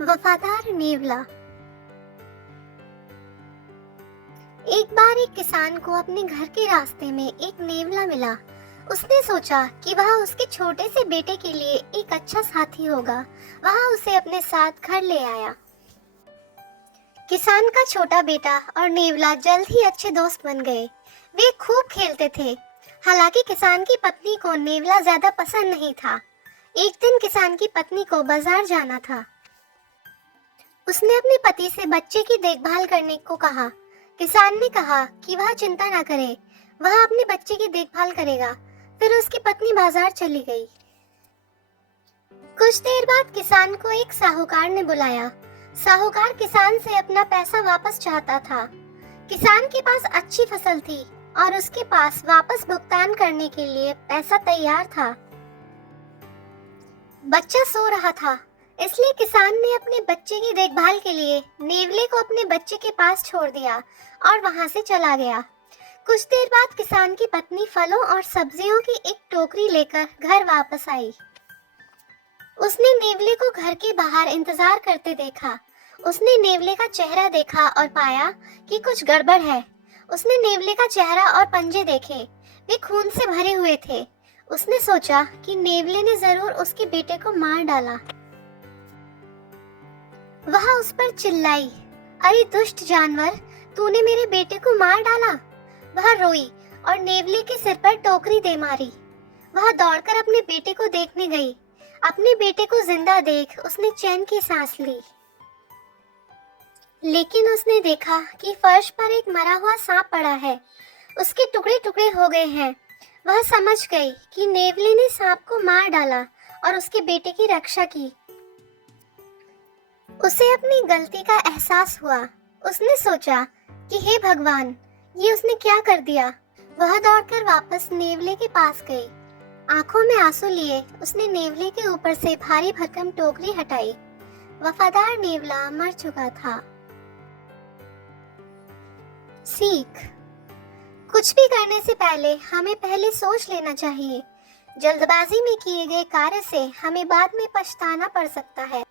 वफादार नेवला। एक बार एक किसान को अपने घर के रास्ते में एक नेवला मिला। उसने सोचा कि वह उसके छोटे से बेटे के लिए एक अच्छा साथी होगा। वह उसे अपने साथ घर ले आया। किसान का छोटा बेटा और नेवला जल्द ही अच्छे दोस्त बन गए। वे खूब खेलते थे। हालांकि किसान की पत्नी को नेवला ज्यादा पसंद नहीं था। एक दिन किसान की पत्नी को बाजार जाना था। उसने अपने पति से बच्चे की देखभाल करने को कहा। किसान ने कहा कि वह चिंता न करे, वह अपने बच्चे की देखभाल करेगा। फिर उसकी पत्नी बाजार चली गई। कुछ देर बाद किसान को एक साहूकार ने बुलाया। साहूकार किसान से अपना पैसा वापस चाहता था। किसान के पास अच्छी फसल थी और उसके पास वापस भुगतान करने के लिए पैसा तैयार था। बच्चा सो रहा था, इसलिए किसान ने अपने बच्चे की देखभाल के लिए नेवले को अपने बच्चे के पास छोड़ दिया और वहां से चला गया। कुछ देर बाद किसान की पत्नी फलों और सब्जियों की एक टोकरी लेकर घर वापस आई। उसने नेवले को घर के बाहर इंतजार करते देखा। उसने नेवले का चेहरा देखा और पाया कि कुछ गड़बड़ है। उसने नेवले का चेहरा और पंजे देखे, वे खून से भरे हुए थे। उसने सोचा कि नेवले ने जरूर उसके बेटे को मार डाला। वह उस पर चिल्लाई, अरे दुष्ट जानवर, तूने मेरे बेटे को मार डाला। वह रोई और नेवले के सिर पर टोकरी दे मारी। वह दौड़कर अपने बेटे को देखने गई। अपने बेटे को जिंदा देख उसने चैन की सांस ली। लेकिन उसने देखा कि फर्श पर एक मरा हुआ सांप पड़ा है। उसके टुकड़े टुकड़े हो गए हैं। वह समझ गई कि नेवले ने सांप को मार डाला और उसके बेटे की रक्षा की। उसे अपनी गलती का एहसास हुआ। उसने सोचा कि हे भगवान, ये उसने क्या कर दिया। वह दौड़कर वापस नेवले के पास गई। आंखों में आंसू लिए उसने नेवले के ऊपर से भारी भरकम टोकरी हटाई। वफादार नेवला मर चुका था। सीख, कुछ भी करने से पहले हमें पहले सोच लेना चाहिए। जल्दबाजी में किए गए कार्य से हमें बाद में पछताना पड़ सकता है।